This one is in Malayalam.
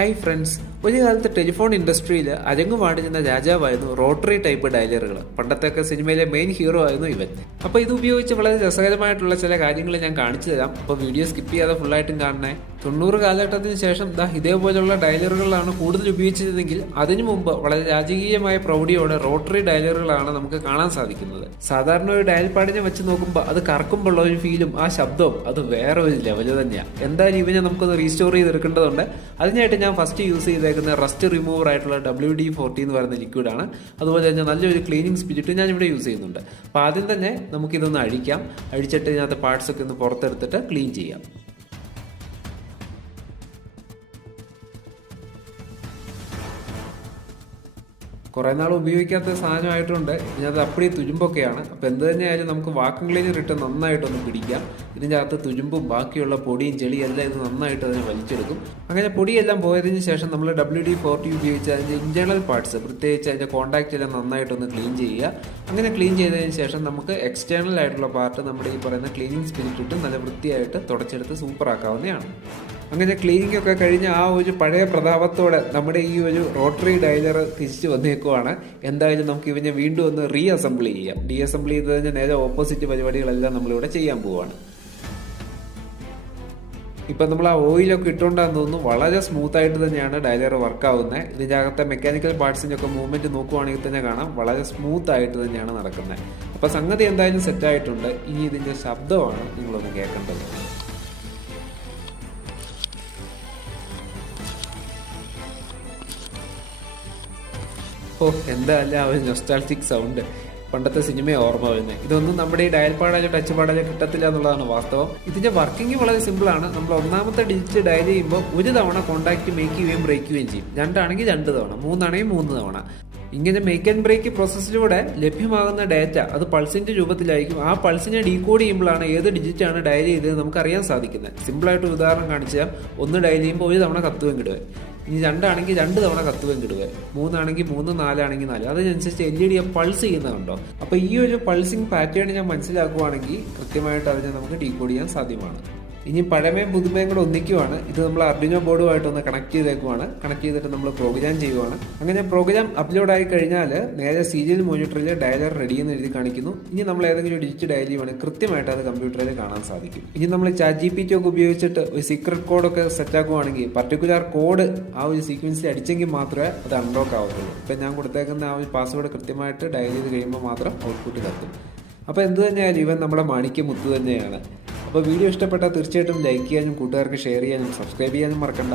ஹை ஃப்ரெண்ட்ஸ் ഒരു കാലത്ത് ടെലിഫോൺ ഇൻഡസ്ട്രിയിൽ അരങ്ങുമാടിഞ്ഞ രാജാവായിരുന്നു റോട്ടറി ടൈപ്പ് ഡയലറുകൾ. പണ്ടത്തെയൊക്കെ സിനിമയിലെ മെയിൻ ഹീറോ ആയിരുന്നു ഇവൻ. അപ്പോൾ ഇത് ഉപയോഗിച്ച് വളരെ രസകരമായിട്ടുള്ള ചില കാര്യങ്ങൾ ഞാൻ കാണിച്ചു തരാം. അപ്പോൾ വീഡിയോ സ്കിപ്പ് ചെയ്യാതെ ഫുള്ളായിട്ടും കാണണേ. തൊണ്ണൂറ് കാലഘട്ടത്തിന് ശേഷം ദാ ഇതേപോലുള്ള ഡയലറുകളാണ് കൂടുതൽ ഉപയോഗിച്ചിരുന്നെങ്കിൽ അതിനു മുമ്പ് വളരെ രാജകീയമായ പ്രൗഢിയോടെ റോട്ടറി ഡയലറുകളാണ് നമുക്ക് കാണാൻ സാധിക്കുന്നത്. സാധാരണ ഒരു ഡയൽ പാടിനെ വെച്ച് നോക്കുമ്പോൾ അത് കറക്കുമ്പോഴുള്ള ഒരു ഫീലും ആ ശബ്ദവും അത് വേറെ ഒരു ലെവൽ തന്നെയാണ് എന്തായാലും ഇവനെ നമുക്കൊന്ന് റീസ്റ്റോർ ചെയ്തെടുക്കേണ്ടതുണ്ട്. അതിനായിട്ട് ഞാൻ ഫസ്റ്റ് യൂസ് ചെയ്തേക്കുന്ന റസ്റ്റ് റിമൂവർ ആയിട്ടുള്ള ഡബ്ല്യു ഡി ഫോർട്ടി എന്ന് പറയുന്ന ലിക്വിഡാണ് അതുപോലെ തന്നെ നല്ലൊരു ക്ലീനിങ് സ്പിരിറ്റ് ഞാൻ ഇവിടെ യൂസ് ചെയ്യുന്നുണ്ട്. അപ്പോൾ ആദ്യം തന്നെ നമുക്കിതൊന്ന് അഴിക്കാം. അഴിച്ചിട്ട് ഇതിനകത്ത് പാർട്സ് ഒക്കെ ഒന്ന് പുറത്തെടുത്തിട്ട് ക്ലീൻ ചെയ്യാം. കുറേ നാൾ ഉപയോഗിക്കാത്ത സാധനമായിട്ടുണ്ട്. ഇതിനകത്ത് അപ്പടി തുരുമ്പൊക്കെയാണ് അപ്പോൾ എന്ത് തന്നെയായാലും നമുക്ക് വാക്കും ക്ലീനർ ഇട്ട് നന്നായിട്ടൊന്ന് പിടിക്കാം. ഇതിന്റെ അകത്ത് തുരുമ്പും ബാക്കിയുള്ള പൊടിയും ചെളിയും എല്ലാം ഇത് നന്നായിട്ട് അതിനെ വലിച്ചെടുക്കും. അങ്ങനെ പൊടിയെല്ലാം പോയതിന് ശേഷം നമ്മൾ ഡബ്ല്യു ഡി ഫോർട്ടി ഉപയോഗിച്ച് അതിന്റെ ഇന്റേർണൽ പാർട്സ് പ്രത്യേകിച്ച് അതിന്റെ കോൺടാക്റ്റ് എല്ലാം നന്നായിട്ടൊന്ന് ക്ലീൻ ചെയ്യുക. അങ്ങനെ ക്ലീൻ ചെയ്തതിന് ശേഷം നമുക്ക് എക്സ്റ്റേണൽ ആയിട്ടുള്ള പാർട്ട് നമ്മുടെ ഈ പറയുന്ന ക്ലീനിങ് സ്പിരിറ്റ് ഇട്ട് നല്ല വൃത്തിയായിട്ട് തുടച്ചെടുത്ത് സൂപ്പറാക്കാവുന്നതാണ് അങ്ങനെ ക്ലീനിങ് ഒക്കെ കഴിഞ്ഞ് ആ ഒരു പഴയ പ്രതാപത്തോടെ നമ്മുടെ ഈ ഒരു റോട്ടറി ഡയലർ തിരിച്ചു വന്നേക്കുവാണ്. എന്തായാലും നമുക്ക് ഇവനെ വീണ്ടും ഒന്ന് റീ അസംബിൾ ചെയ്യാം. ഡി അസംബിൾ ചെയ്തതിന് നേരെ ഓപ്പോസിറ്റ് പരിപാടികളെല്ലാം നമ്മളിവിടെ ചെയ്യാൻ പോവുകയാണ് ഇപ്പം നമ്മൾ ആ ഓയിലൊക്കെ ഇട്ടുകൊണ്ടാന്ന് തോന്നുന്നു വളരെ സ്മൂത്ത് ആയിട്ട് തന്നെയാണ് ഡയലർ വർക്ക് ആവുന്നത്. ഇതിന്റെ അകത്തെ മെക്കാനിക്കൽ പാർട്സിന്റെ ഒക്കെ മൂവ്മെന്റ് നോക്കുവാണെങ്കിൽ തന്നെ കാണാം. വളരെ സ്മൂത്ത് ആയിട്ട് തന്നെയാണ് നടക്കുന്നത്. അപ്പോൾ സംഗതി എന്തായാലും സെറ്റായിട്ടുണ്ട് ഇനി ഇതിന്റെ ശബ്ദമാണ് നിങ്ങളൊന്ന് കേൾക്കേണ്ടത്. ഓ എന്താ അല്ല ആ നൊസ്റ്റാൾജിക് സൗണ്ട് പണ്ടത്തെ സിനിമയെ ഓർമ്മ വരുന്നത് ഇതൊന്നും നമ്മുടെ ഈ ഡയൽ പാടാലോ ടച്ച് പാടാലോ കിട്ടത്തില്ല എന്നുള്ളതാണ് വാസ്തവം. ഇതിന്റെ വർക്കിംഗ് വളരെ സിമ്പിൾ ആണ്. നമ്മൾ ഒന്നാമത്തെ ഡിജിറ്റ് ഡയൽ ചെയ്യുമ്പോൾ ഒരു തവണ കോൺടാക്ട് മേക്ക് ചെയ്യുകയും ബ്രേക്ക് ചെയ്യുകയും ചെയ്യും. രണ്ടാണെങ്കിൽ രണ്ട് തവണ മൂന്നാണെങ്കിൽ മൂന്ന് തവണ. ഇങ്ങനെ മേക്ക് ആൻഡ് ബ്രേക്ക് പ്രോസസ്സിലൂടെ ലഭ്യമാകുന്ന ഡാറ്റ അത് പൾസിന്റെ രൂപത്തിലായിരിക്കും. ആ പൾസിനെ ഡീകോഡ് ചെയ്യുമ്പോഴാണ് ഏത് ഡിജിറ്റ് ആണ് ഡയൽ ചെയ്തത് നമുക്ക് അറിയാൻ സാധിക്കുന്നത് സിമ്പിളായിട്ട് ഉദാഹരണം കാണിച്ചാൽ ഒന്ന് ഡയൽ ചെയ്യുമ്പോൾ ഒരു തവണ കത്തുവെങ്കിടുക ഇനി രണ്ടാണെങ്കിൽ രണ്ട് തവണ കത്തുകയും കിടുക മൂന്നാണെങ്കിൽ മൂന്ന് നാലാണെങ്കിൽ നാല്. അതിനനുസരിച്ച് എൽ ഇ ഡി പൾസ് ചെയ്യുന്നുണ്ടോ? അപ്പോൾ ഈ ഒരു പൾസിംഗ് പാറ്റേൺ ഞാൻ മനസ്സിലാക്കുവാണെങ്കിൽ കൃത്യമായിട്ട് അതിനെ നമുക്ക് ഡീകോഡ് ചെയ്യാൻ സാധ്യമാണ്. ഇനി പഴമയും പുതുമയും കൂടെ ഒന്നിക്കുവാണ്. ഇത് നമ്മൾ അർഡിനോ ബോർഡുമായിട്ട് ഒന്ന് കണക്ട് ചെയ്തേക്കുവാണ്. കണക്ട് ചെയ്തിട്ട് നമ്മൾ പ്രോഗ്രാം ചെയ്യുവാണ്. അങ്ങനെ പ്രോഗ്രാം അപ്ലോഡ് ആയി കഴിഞ്ഞാൽ നേരെ സീരിയൽ മോണിറ്ററിൽ ഡയലർ റെഡി എന്ന് എഴുതി കാണിക്കുന്നു. ഇനി നമ്മൾ ഏതെങ്കിലും ഡിജിറ്റ് ഡയൽ വേണം കൃത്യമായിട്ട് അത് കമ്പ്യൂട്ടറിൽ കാണാൻ സാധിക്കും. ഇനി നമ്മൾ ചാറ്റ് ജി പി ടി ഒക്കെ ഉപയോഗിച്ചിട്ട് ഒരു സീക്രട്ട് കോഡൊക്കെ സെറ്റ് ആക്കുവാണെങ്കിൽ പർട്ടിക്കുലർ കോഡ് ആ ഒരു സീക്വൻസിൽ അടിച്ചെങ്കിൽ മാത്രമേ അത് അൺലോക്ക് ആവത്തുള്ളൂ. ഇപ്പം ഞാൻ കൊടുത്തേക്കുന്ന ആ ഒരു പാസ്വേഡ് കൃത്യമായിട്ട് ഡയൽ ചെയ്ത് കഴിയുമ്പോൾ മാത്രം ഔട്ട്പുട്ട് കത്തും അപ്പോൾ എന്ത് തന്നെയായാലും ഇവൻ നമ്മുടെ മാണിക്യ മുത്ത് തന്നെയാണ്. അപ്പോൾ വീഡിയോ ഇഷ്ടപ്പെട്ടാൽ തീർച്ചയായിട്ടും ലൈക്ക് ചെയ്യാനും കൂട്ടുകാർക്ക് ഷെയർ ചെയ്യാനും സബ്സ്ക്രൈബ് ചെയ്യാനും മറക്കണ്ട.